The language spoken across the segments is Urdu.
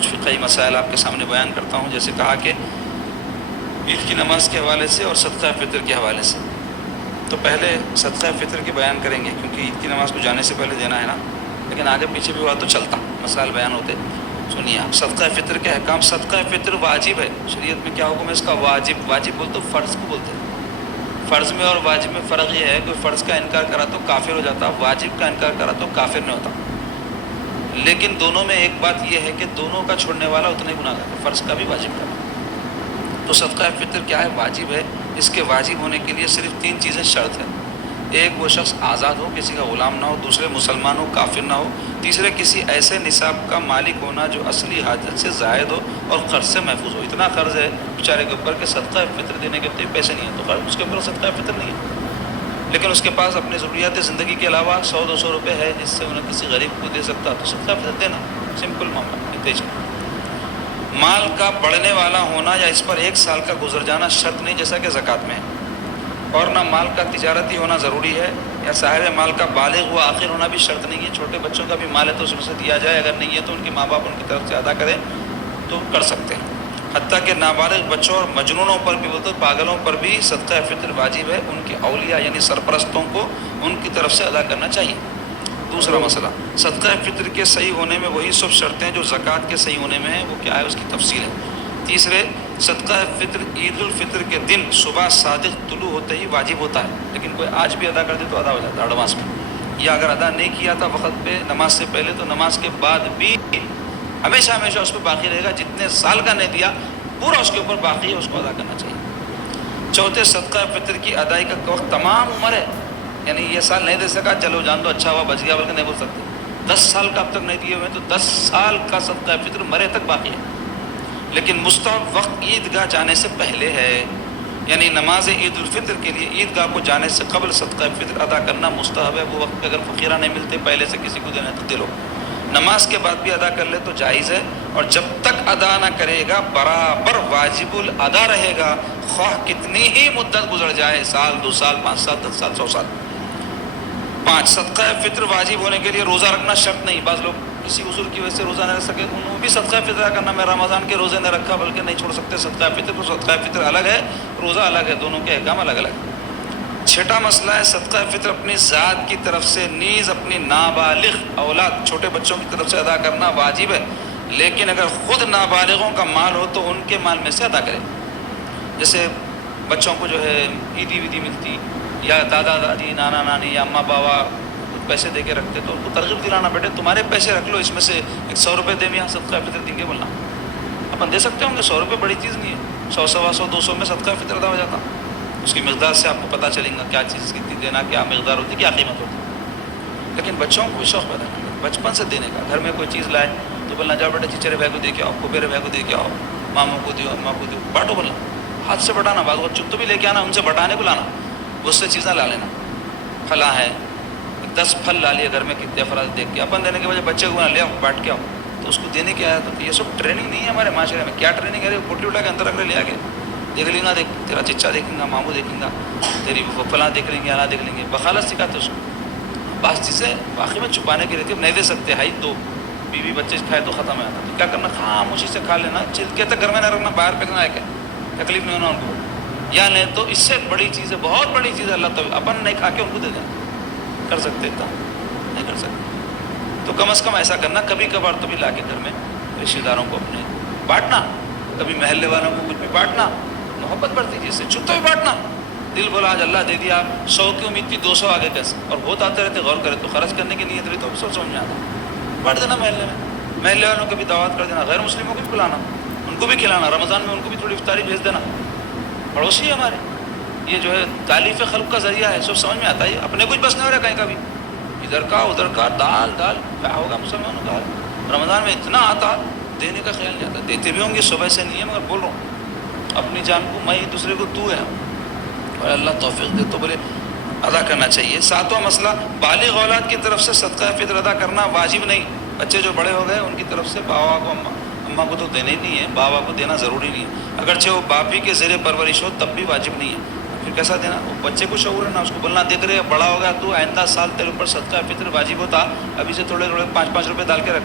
کچھ فقہی مسائل آپ کے سامنے بیان کرتا ہوں. جیسے کہا کہ عید کی نماز کے حوالے سے اور صدقہ فطر کے حوالے سے. تو پہلے صدقہ فطر کی بیان کریں گے کیونکہ عید کی نماز کو جانے سے پہلے دینا ہے نا, لیکن آگے پیچھے بھی ہوا تو چلتا, مسائل بیان ہوتے. سنیے آپ, صدقہ فطر کے احکام. صدقہ فطر واجب ہے. شریعت میں کیا حکم ہے اس کا؟ واجب. واجب بولتے تو فرض کو بولتے ہیں. فرض میں اور واجب میں فرق یہ ہے کہ فرض کا انکار کرا تو کافر ہو جاتا, واجب کا انکار کرا تو کافر نہیں ہوتا. لیکن دونوں میں ایک بات یہ ہے کہ دونوں کا چھوڑنے والا اتنے گناہ گار ہے, فرض کا بھی واجب کا بھی. تو صدقہ فطر کیا ہے؟ واجب ہے. اس کے واجب ہونے کے لیے صرف 3 چیزیں شرط ہے. ایک, وہ شخص آزاد ہو, کسی کا غلام نہ ہو. دوسرے, مسلمان ہو, کافر نہ ہو. تیسرے, کسی ایسے نصاب کا مالک ہونا جو اصلی حاجت سے زائد ہو اور قرض سے محفوظ ہو. اتنا قرض ہے بیچارے کے اوپر کہ صدقہ فطر دینے کے لیے پیسے نہیں ہیں, تو قرض اس کے اوپر صدقہ فطر نہیں ہے. لیکن اس کے پاس اپنی ضروریات زندگی کے علاوہ 100-200 روپے ہے جس سے انہیں کسی غریب کو دے سکتا, تو صدقہ فطر دینا. سمپل معاملہ. مال کا بڑھنے والا ہونا یا اس پر 1 سال کا گزر جانا شرط نہیں, جیسا کہ زکوٰۃ میں ہے. اور نہ مال کا تجارتی ہونا ضروری ہے, یا صاحب مال کا بالغ ہوا آخر ہونا بھی شرط نہیں ہے. چھوٹے بچوں کا بھی مال ہے تو اس میں سے دیا جائے, اگر نہیں ہے تو ان کے ماں باپ ان کی طرف سے ادا کریں تو کر سکتے ہیں. حتیٰ کہ نابالغ بچوں اور مجنونوں پر بھی, بولتے پاگلوں پر بھی صدقہ فطر واجب ہے. ان کے اولیاء یعنی سرپرستوں کو ان کی طرف سے ادا کرنا چاہیے. دوسرا مسئلہ, صدقہ فطر کے صحیح ہونے میں وہی سب شرطیں جو زکوٰۃ کے صحیح ہونے میں ہیں, وہ کیا ہے اس کی تفصیل ہے. تیسرے, صدقہ فطر عید الفطر کے دن صبح صادق طلوع ہوتے ہی واجب ہوتا ہے, لیکن کوئی آج بھی ادا کر دے تو ادا ہو جاتا ہے ایڈوانس میں. یا اگر ادا نہیں کیا تھا وقت پہ نماز سے پہلے, تو نماز کے بعد بھی ہمیشہ ہمیشہ اس پہ باقی رہے گا. جتنے سال کا نہیں دیا پورا اس کے اوپر باقی ہے, اس کو ادا کرنا چاہیے. چوتھے, صدقہ فطر کی ادائی کا وقت تمام عمر ہے, یعنی یہ سال نہیں دے سکا چلو جان دو اچھا ہوا بچ گیا بلکہ نہیں بول سکتے. 10 سال کا اب تک نہیں دیے ہوئے تو 10 سال کا صدقہ فطر مرے تک باقی ہے. لیکن مستحب وقت عیدگاہ جانے سے پہلے ہے, یعنی نماز عید الفطر کے لیے عیدگاہ کو جانے سے قبل صدقہ فطر ادا کرنا مستحب ہے. وہ وقت پہ اگر فقیرہ نہیں ملتے پہلے سے کسی کو دینا تو دے لو. نماز کے بعد بھی ادا کر لے تو جائز ہے, اور جب تک ادا نہ کرے گا برابر واجب الادا رہے گا, خواہ کتنی ہی مدت گزر جائے, 1 سال 2 سال 5 سال 10 سال 100 سال. 5, صدقہ فطر واجب ہونے کے لیے روزہ رکھنا شرط نہیں. بعض لوگ کسی عذر کی وجہ سے روزہ نہیں رکھ سکے, انہوں بھی صدقہ فطر ادا کرنا. میں رمضان کے روزے نہیں رکھا بلکہ نہیں چھوڑ سکتے صدقہ فطر کو. صدقہ فطر الگ ہے, روزہ الگ ہے, دونوں کے احکام الگ الگ. 6 مسئلہ ہے, صدقہ فطر اپنی ذات کی طرف سے نیز اپنی نابالغ اولاد چھوٹے بچوں کی طرف سے ادا کرنا واجب ہے, لیکن اگر خود نابالغوں کا مال ہو تو ان کے مال میں سے ادا کرے. جیسے بچوں کو جو ہے عیدی ویدی ملتی, یا دادا دادی نانا نانی یا اماں بابا پیسے دے کے رکھتے, تو ان کو ترغیب دلانا, بیٹے تمہارے پیسے رکھ لو, اس میں سے 100 روپے دے, یہاں صدقہ فطر دیں گے. بولنا اپن دے سکتے ہوں گے, 100 روپے بڑی چیز نہیں ہے, 100 سوا 100 200 میں صدقہ فطر ادا ہو جاتا. اس کی مقدار سے آپ کو پتہ چلے گا کیا چیز کتنی دینا, کیا مقدار ہوتی, کیا قیمت ہوتی. لیکن بچوں کو شوق پیدا کرنا, بچپن سے دینے کا. گھر میں کوئی چیز لائے تو بولنا جاؤ بیٹا چچرے بھائی کو دے کے آؤ, پھوپھیرے بھائی کو دے کے آؤ, ماموں کو دیو, اماں کو دیو, بانٹو. بولنا ہاتھ سے بٹانا, بعض وقت چپ تو بھی لے کے آنا, ان سے بٹانے کو لانا, اس سے چیزیں لا لینا. پھلا ہے 10 پھل لا لیے گھر میں, کتنے افراد دیکھ کے اپن دینے کے وجہ بچے کو لے آؤ بانٹ کے آؤ, تو اس کو دینے کے آیا. تو یہ سب ٹریننگ نہیں ہے ہمارے معاشرے میں. کیا ٹریننگ ہے؟ پوٹلی اٹھا کے اندر رکھ لے آگے, دیکھ لیں گا, دیکھ تیرا چچا دیکھیں گا, ماموں دیکھیں گا, تیری فلاں دیکھ لیں گے, انا دیکھ لیں گے. بخالت سکھاتے اس کو. بعض چیزیں واقعی میں چھپانے کے لیے نہیں دے سکتے. ہائی تو بیوی بچے کھائے تو ختم ہے, تو کیا کرنا, خاموشی سے کھا لینا. کہتے گھر میں نہ رکھنا, باہر پھینکنا ہے, کیا تکلیف نہیں ہونا ان کو. یا نہیں تو اس سے بڑی چیز ہے, بہت بڑی چیز ہے, اللہ تو اپن نہیں کھا کے ان کو دے دینا. کر سکتے تھا, نہیں کر سکتے. تو کم از کم ایسا کرنا, کبھی کبھار تو بھی لا کے گھر میں رشتہ داروں کو اپنے بانٹنا, کبھی محلے والوں کو کچھ بھی بانٹنا, محبت بڑھتی جس سے چھٹا بھی بانٹنا. دل بولا آج اللہ دے دیا, 100 کی امید تھی 200 آگے کیسے, اور بہت آتے رہتے, غور کرے تو خرچ کرنے کی نیت رہی تو سب سمجھ میں آتا, بانٹ دینا محلے میں. محلے والوں کو بھی دعوت کر دینا, غیر مسلموں کو بھی بلانا, ان کو بھی کھلانا, رمضان میں ان کو بھی تھوڑی افطاری بھیج دینا. پڑوسی ہے ہمارے, یہ جو ہے تالیف خلق کا ذریعہ ہے, سب سمجھ میں آتا ہے. اپنے کچھ بس نہیں ہو رہا کہیں کا بھی, ادھر کا ادھر کا, دال دال, کیا ہوگا مسلمانوں کا. رمضان میں اتنا آتا, دینے کا خیال نہیں آتا. دیتے بھی ہوں گے, صبح سے نہیں ہے, مگر بول رہا ہوں اپنی جان کو میں, دوسرے کو تو ہے, اور اللہ توفیق دے تو بولے ادا کرنا چاہیے. 7واں مسئلہ, بالغ اولاد کی طرف سے صدقہ فطر ادا کرنا واجب نہیں. بچے جو بڑے ہو گئے ان کی طرف سے بابا کو اماں کو تو دینا ہی نہیں ہے, بابا کو دینا ضروری نہیں ہے. اگرچہ وہ باپ ہی کے زیر پرورش ہو تب بھی واجب نہیں ہے. پھر کیسا دینا, وہ بچے کو شعور ہے نا, اس کو بولنا دیکھ رہے بڑا ہو گیا تو آئندہ سال تیرے اوپر صدقہ فطر واجب ہوتا, ابھی سے تھوڑے تھوڑے 5-5 روپے ڈال کے رکھ,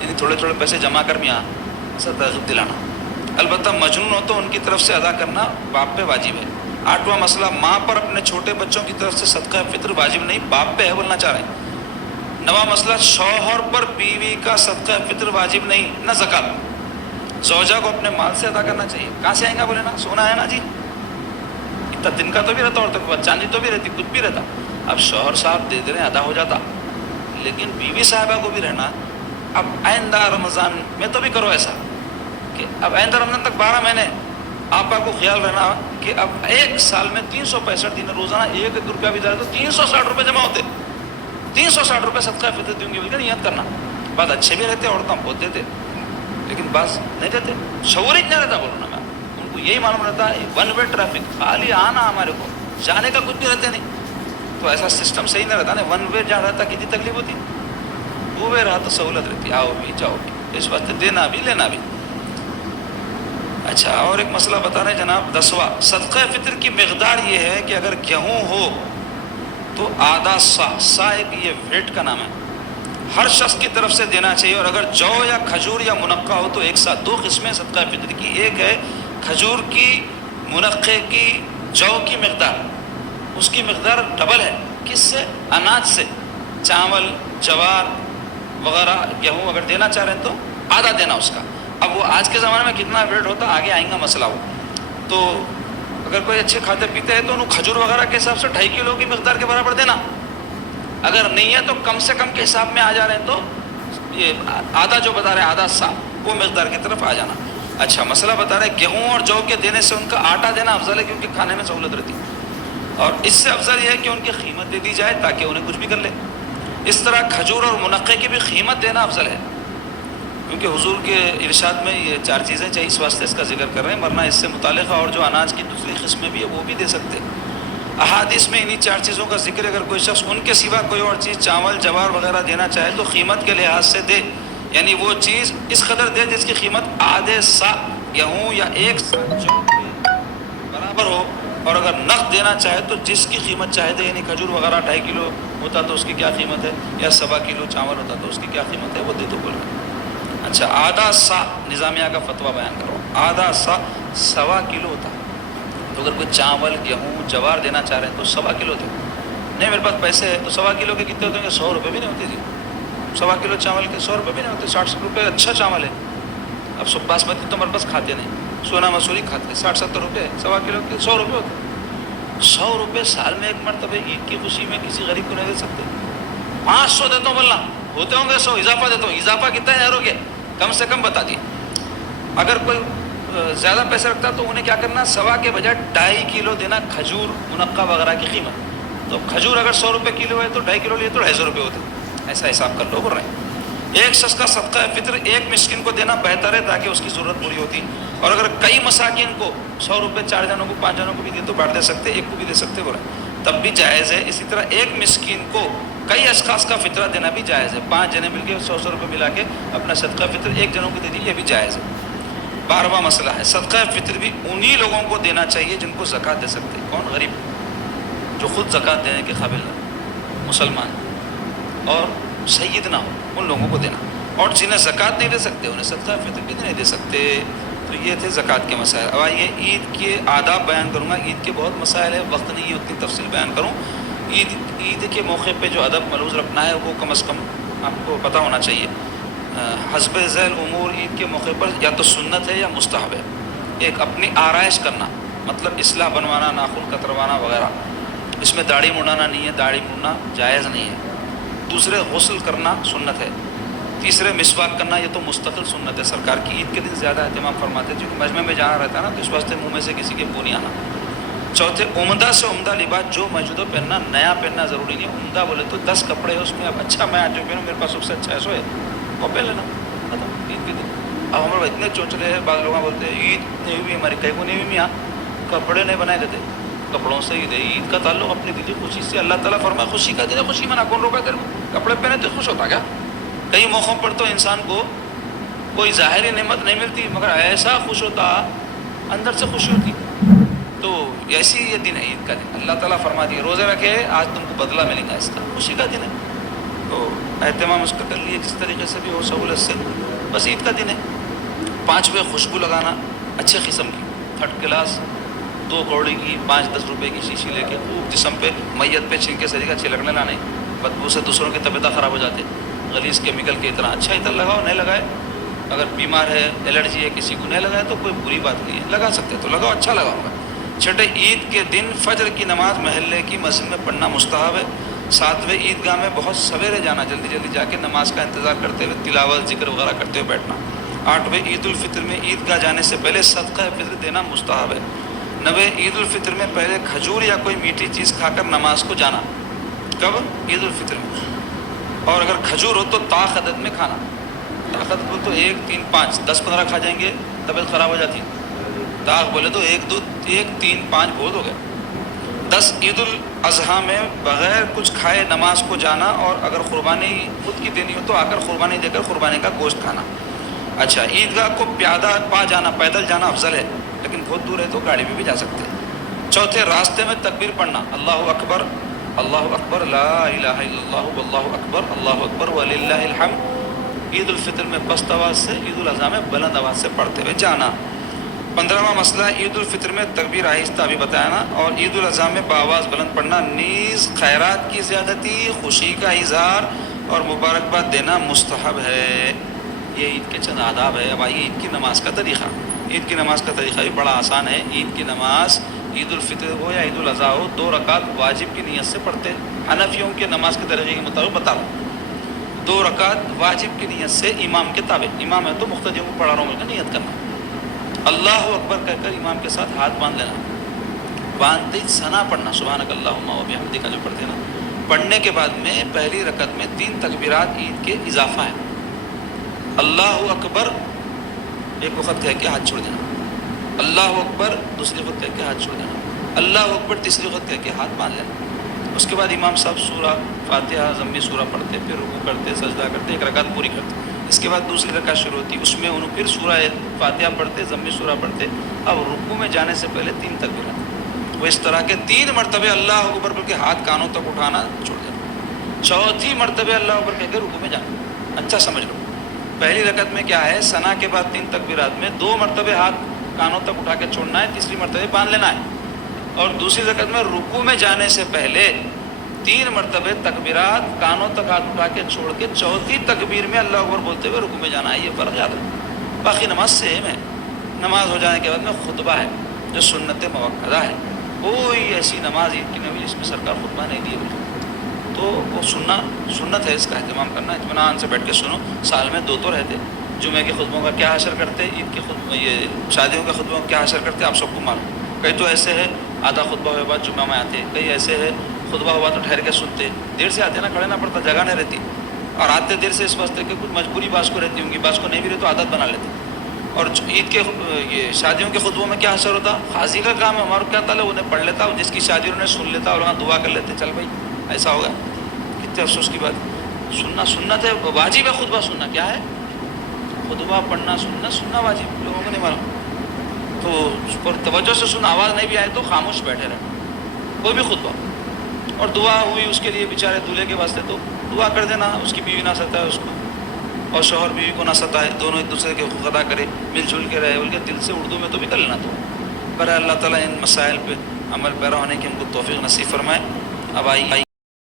یعنی تھوڑے تھوڑے پیسے جمع کر میاں سر ترغیب دلانا. البتہ مجنون ہو تو ان کی طرف سے ادا کرنا باپ پہ واجب ہے. 8واں مسئلہ، ماں پر اپنے چھوٹے بچوں کی طرف سے صدقہ فطر واجب نہیں، باپ پہ ہے بولنا چاہ رہے ہیں. 9واں مسئلہ، شوہر پر بیوی کا صدقہ فطر واجب نہیں، نہ زکوٰۃ. زوجہ کو اپنے مال سے ادا کرنا چاہیے. کہاں سے آئیں گا؟ بولے نا سونا ہے نا جی، اتنا دن کا تو بھی رہتا، اور تک چاندی تو بھی رہتی، کچھ بھی رہتا. اب شوہر صاحب دے دے رہے ادا ہو جاتا، لیکن بیوی صاحبہ کو بھی رہنا. اب آئندہ رمضان میں تو بھی کرو ایسا کہ اب آئندہ رمضان تک 12 مہینے آپا کو خیال رہنا کہ اب ایک سال میں 365 دن روزانہ 1 روپیہ بھی جائے تو 360 روپے جمع ہوتے. 360 روپے صدقہ فطر دوں گی بول کے نیت کرنا. بعض اچھے بھی رہتے، عورتوں بہت دیتے، لیکن بعض نہیں دیتے. شعور ہی نہیں رہتا بولنا میں ان کو، یہی معلوم رہتا ہے 1 وے ٹریفک، خالی آنا ہمارے کو، جانے کا کچھ بھی رہتے نہیں. تو ایسا سسٹم صحیح نہ رہتا نا. 1 وے جہاں رہتا کتنی تکلیف ہوتی، 2 وے رہا تو سہولت رہتی، آؤ بھی جاؤ بھی. اس واسطے دینا بھی لینا بھی. اچھا، اور ایک مسئلہ بتا رہے جناب 10واں، صدقہ فطر کی مقدار یہ ہے کہ اگر گیہوں ہو تو آدھا سا ایک یہ ویٹ کا نام ہے، ہر شخص کی طرف سے دینا چاہیے. اور اگر جو یا کھجور یا منقع ہو تو ایک ساتھ. 2 قسمیں صدقہ فطر کی، ایک ہے کھجور کی، منقع کی، جو کی مقدار، اس کی مقدار ڈبل ہے. کس سے؟ اناج سے، چاول، جوار وغیرہ. گیہوں اگر دینا چاہ رہے ہیں تو آدھا دینا اس کا. اب وہ آج کے زمانے میں کتنا ویٹ ہوتا آگے آئیں گا مسئلہ وہ. تو اگر کوئی اچھے کھاتے پیتے ہیں تو انہوں کھجور وغیرہ کے حساب سے 2.5 کلو کی مقدار کے برابر دینا. اگر نہیں ہے تو کم سے کم کے حساب میں آ جا رہے ہیں تو یہ آدھا جو بتا رہے ہیں آدھا سا، وہ مقدار کی طرف آ جانا. اچھا، مسئلہ بتا رہے ہیں گیہوں اور جو کے دینے سے ان کا آٹا دینا افضل ہے کیونکہ کھانے میں سہولت رہتی ہے. اور اس سے افضل یہ ہے کہ ان کی قیمت دے دی جائے تاکہ انہیں کچھ بھی کر لے. اس طرح کھجور اور منقع کی بھی قیمت دینا افضل ہے کیونکہ حضور کے ارشاد میں یہ 4 چیزیں چاہیے، اس واسطے اس کا ذکر کر رہے ہیں. ورنہ اس سے متعلقہ اور جو اناج کی دوسری قسمیں بھی ہے وہ بھی دے سکتے. احادیث میں انہی 4 چیزوں کا ذکر. اگر کوئی شخص ان کے سوا کوئی اور چیز چاول جوار وغیرہ دینا چاہے تو قیمت کے لحاظ سے دے، یعنی وہ چیز اس قدر دے جس کی قیمت آدھے سا گیہوں یا 1 سا جو کے برابر ہو. اور اگر نقد دینا چاہے تو جس کی قیمت چاہے دے، یعنی کھجور وغیرہ 2.5 کلو ہوتا تو اس کی کیا قیمت ہے، یا 1.25 کلو چاول ہوتا تو اس کی کیا قیمت ہے، وہ دے تو بول رہے. اچھا، آدھا سا نظامیہ کا فتویٰ بیان کرو. آدھا سا 1.25 کلو ہوتا. تو اگر کوئی چاول گیہوں جوار دینا چاہ رہے ہیں تو 1.25 کلو دے. نہیں میرے پاس پیسے ہے تو 1.25 کلو کے کتنے ہوتے ہیں؟ 100 روپے بھی نہیں ہوتے جی. 1.25 کلو چاول کے 100 روپے بھی نہیں ہوتے. 60 روپے اچھا چاول ہے. اب باسمتی تو ہمارے پاس کھاتے نہیں، سونا مسوری کھاتے. 60-70 روپے 1.25 کلو کے 100 روپے ہوتے. 100 روپے سال میں ایک مرتبہ عید کی خوشی میں کسی غریب کو نہیں دے سکتے. 500 دیتا ہوں بولنا، ہوتے ہوں گے 100، اضافہ دیتا ہوں. اضافہ کتنا ہے ہو گیا؟ کم سے کم بتا دیے. اگر کوئی زیادہ پیسے رکھتا تو انہیں کیا کرنا، 1.25 کے بجائے 2.5 کلو دینا کھجور منقع وغیرہ کی قیمت. تو کھجور اگر 100 روپے کلو ہے تو 2.5 کلو لیے تو 250 روپے ہوتے. ایسا حساب کر لو بول رہے ہیں. ایک شخص کا صدقہ فطر ایک مسکین کو دینا بہتر ہے تاکہ اس کی ضرورت پوری ہوتی. اور اگر کئی مساکین کو 100 روپے 4 جنوں کو 5 جنوں کو بھی دے تو بانٹ دے سکتے، ایک کو بھی دے سکتے بول رہے ہیں، تب بھی جائز ہے. اسی طرح ایک مسکین کو کئی اشخاص کا فطرہ دینا بھی جائز ہے. 5 جنے مل کے 100 روپے ملا کے اپنا صدقہ فطر ایک جنوں کو دے دیے، یہ بھی جائز ہے. 12واں مسئلہ ہے صدقہ فطر بھی انہی لوگوں کو دینا چاہیے جن کو زکوٰۃ دے سکتے. کون؟ غریب، جو خود زکوٰۃ دینے کے قابل نہ، مسلمان اور سید نہ ہو، ان لوگوں کو دینا. اور جنہیں زکوٰۃ نہیں دے سکتے انہیں صدقہ فطر بھی نہیں دے سکتے. تو یہ تھے زکوٰۃ کے مسائل. اب آئیے عید کے آداب بیان کروں گا. عید کے بہت مسائل ہیں، وقت نہیں ہے اتنی تفصیل بیان کروں. عید کے موقع پہ جو ادب ملحوظ رکھنا ہے وہ کم از کم آپ کو پتہ ہونا چاہیے. حسب ذیل امور عید کے موقع پر یا تو سنت ہے یا مستحب ہے. ایک اپنی آرائش کرنا، مطلب اصلاح بنوانا، ناخن کتروانا وغیرہ. اس میں داڑھی مڈانا نہیں ہے، داڑھی مڈنا جائز نہیں ہے. دوسرے غسل کرنا سنت ہے. تیسرے مسواک کرنا، یہ تو مستقل سنت ہے. سرکار کی عید کے دن زیادہ اہتمام فرماتے ہیں کیونکہ مجمع میں جانا رہتا ہے نا، تو اس واسطے منہ میں سے کسی کے بو نہیں آنا. چوتھے عمدہ سے عمدہ لباس جو موجودہ پہننا، نیا پہننا ضروری نہیں. عمدہ بولے تو 10 کپڑے ہیں اس میں، اب اچھا میں جو پہنوں میرے پاس سب سے اچھا ہے سو ہے وہ پہن لینا عید کے دن. اب ہمارے اتنے چونچلے ہیں، بعض لوگ بولتے ہیں عید نہیں ہوئی ہماری، کہیں کو نہیں ہوئی میاں، کپڑے نہیں بنائے دیتے، کپڑوں سے عید ہے. عید کا تعلق اپنی دلی خوشی سے. اللہ تعالیٰ فرمائے خوشی کا دن ہے، خوشی منا. کون روکا تیرے کو؟ کپڑے پہنے تو خوش ہوتا کیا؟ کئی موقعوں پر تو انسان کو کوئی ظاہری نعمت نہیں ملتی مگر ایسا خوش ہوتا، اندر سے خوشی ہوتی. تو ایسی یہ دن ہے عید کا دن. اللہ تعالیٰ فرما دیے روزے رکھے آج تم کو بدلہ ملے گا اس کا، خوشی کا دن ہے. تو اہتمام اس کا کر لیے جس طریقے سے بھی ہو سہولت سے. بس عید کا دن ہے. 5ویں خوشبو لگانا اچھے قسم کی، 3rd کلاس، 2 کوڑی کی 5-10 روپے کی شیشی لے کے خوب جسم پہ میت پہ چھینکے سے کا چھلکنے لانا. بدبو سے دوسروں کی طبیعت خراب ہو جاتی، غلیظ کیمیکل کی طرح. اچھا عطر لگاؤ، نہیں لگائے اگر بیمار ہے، الرجی ہے کسی کو، نہیں لگائے تو کوئی بری بات نہیں ہے. لگا سکتے تو لگاؤ، اچھا لگاؤ گا. 6 عید کے دن فجر کی نماز محلے کی مسجد میں پڑھنا مستحب ہے. 7ویں عیدگاہ میں بہت سویرے جانا، جلدی جلدی جا کے نماز کا انتظار کرتے ہوئے تلاوت ذکر وغیرہ کرتے ہوئے بیٹھنا. 8ویں عید الفطر میں عیدگاہ جانے سے پہلے صدقہ فطر دینا مستحب ہے. 9ویں عید الفطر میں پہلے کھجور یا کوئی میٹھی چیز کھا کر نماز کو جانا. کب؟ عید الفطر میں. اور اگر کھجور ہو تو طاق عدد میں کھانا. طاق عدد بول تو 1 3 5 10 15 کھا جائیں گے طبیعت خراب ہو جاتی. طاق بولے تو 1 2 1 3 5 بہت ہو گئے. 10 عید الاضحیٰ میں بغیر کچھ کھائے نماز کو جانا، اور اگر قربانی خود کی دینی ہو تو آ کر قربانی دے کر قربانی کا گوشت کھانا. اچھا، عیدگاہ کو پیادہ پا جانا، پیدل جانا افضل ہے، لیکن بہت دور ہے تو گاڑی میں بھی جا سکتے ہیں. 4 راستے میں تکبیر پڑھنا، اللہ اکبر اللہ اکبر لا الہ الا اللہ واللہ اکبر اللہ اکبر وللہ الحمد. عید الفطر میں پست آواز سے، عید الاضحیٰ میں بلند آواز سے پڑھتے ہوئے جانا. 15واں مسئلہ عید الفطر میں تکبیر آہستہ بھی بتانا، اور عید الاضحیٰ میں بآواز بلند پڑھنا. نیز خیرات کی زیادتی، خوشی کا اظہار اور مبارکباد دینا مستحب ہے. یہ عید کے چند آداب ہے. اب آئیے عید کی نماز کا طریقہ. عید کی نماز کا طریقہ بھی بڑا آسان ہے. عید کی نماز عید الفطر ہو یا عید الاضحیٰ ہو 2 رکعت واجب کی نیت سے پڑھتے. حنفیوں کے نماز کے طریقے کے مطابق بتا رہا ہوں. 2 رکعت واجب کی نیت سے امام کے تابع، امام ہے تو مقتدیوں کو پڑھا رہا ہوں نیت کرنا. اللہ اکبر کہہ کر امام کے ساتھ ہاتھ باندھ لینا. باندھتے ہی ثنا پڑھنا، سبحانک اللہم و بحمدک جو پڑھتے نا. پڑھنے کے بعد میں پہلی رکعت میں 3 تکبیرات عید کے اضافہ ہیں. اللہ اکبر ایک وقت کہہ کے ہاتھ چھوڑ دینا، اللہ اکبر دوسری وقت کہہ کے ہاتھ چھوڑ دینا، اللہ اکبر تیسری وقت کہہ کے ہاتھ باندھ لینا. اس کے بعد امام صاحب سورہ فاتحہ ضمی سورہ پڑھتے، پھر رکوع کرتے، سجدہ کرتے، 1 رکعت پوری کرتے. اس کے بعد دوسری رکعت شروع ہوتی، اس میں انہوں پھر سورہ فاتحہ پڑھتے، ضمی سورہ پڑھتے. اب رکوع میں جانے سے پہلے 3 تکبیرات. وہ اس طرح کے 3 مرتبہ اللہ اکبر بول کے ہاتھ کانوں تک اٹھانا چھوڑ دینا. 4تھی مرتبہ اللہ اکبر کہہ کے رکوع میں جانا. اچھا سمجھ لو، پہلی رکعت میں کیا ہے، ثنا کے بعد 3 تکبیرات میں 2 مرتبہ ہاتھ کانوں تک اٹھا کے چھوڑنا ہے، تیسری مرتبہ باندھ لینا ہے. اور دوسری رکعت میں رکوع میں جانے سے پہلے 3 مرتبہ تکبیرات کانوں تک ہاتھ اٹھا کے چھوڑ کے 4تھی تکبیر میں اللہ اکبر بولتے ہوئے رکوع میں جانا ہے. یہ فرق یاد رکھو. باقی نماز سیم ہے. نماز ہو جانے کے بعد میں خطبہ ہے جو سنت موقدہ ہے. کوئی ایسی نماز عید کی نہیں ہوئی جس میں سرکار خطبہ نہیں دیے ہوئے، تو وہ سنت ہے، اس کا اہتمام کرنا. اطمینان سے بیٹھ کے سنو. سال میں 2 تو رہتے. جمعے کے خطبوں کا کیا اثر کرتے، عید کے خطبوں، یہ شادیوں کے خطبوں کا کیا اثر کرتے، آپ سب کو معلوم. کئی تو ایسے ہے آدھا خطبہ ہوئے بعد جمعہ میں آتے، کئی ایسے ہے خطبہ ہوا تو ٹھہر کے سنتے. دیر سے آتے نا، کھڑے نہ پڑتا، جگہ نہیں رہتی. اور آتے دیر سے اس واسطے کہ کچھ مجبوری بعض کو رہتی ہوں گی، بعض کو نہیں بھی رہتی تو عادت بنا لیتے. اور عید کے یہ شادیوں کے خطبوں میں کیا اثر ہوتا، قاضی کا کام ہے، ہمارا کیا تعلق، انہیں پڑھ لیتا، جس کی شادی انہیں سن لیتا اور وہاں دعا کر لیتے، چل بھائی ایسا ہوگا. کتنے افسوس کی بات. سننا سنت ہے، واجب ہے. خطبہ سننا کیا ہے، خطبہ پڑھنا سننا واجب، لوگوں کو نہیں معلوم. تو اس پر توجہ سے سن، آواز نہیں بھی آئے تو خاموش بیٹھے رہے. کوئی بھی خطبہ اور دعا ہوئی اس کے لیے بیچارے دولہے کے واسطے تو دعا کر دینا، اس کی بیوی نہ ستائے اس کو، اور شوہر بیوی کو نہ ستائے، دونوں ایک دوسرے کے حقوق ادا کرے، مل جل کے رہے. بلکہ دل سے اردو میں تو بھی کر لینا. تو پر اللہ تعالیٰ ان مسائل پہ عمل پیرا ہونے کی ہم کو توفیق نصیب فرمائے. اب آئیے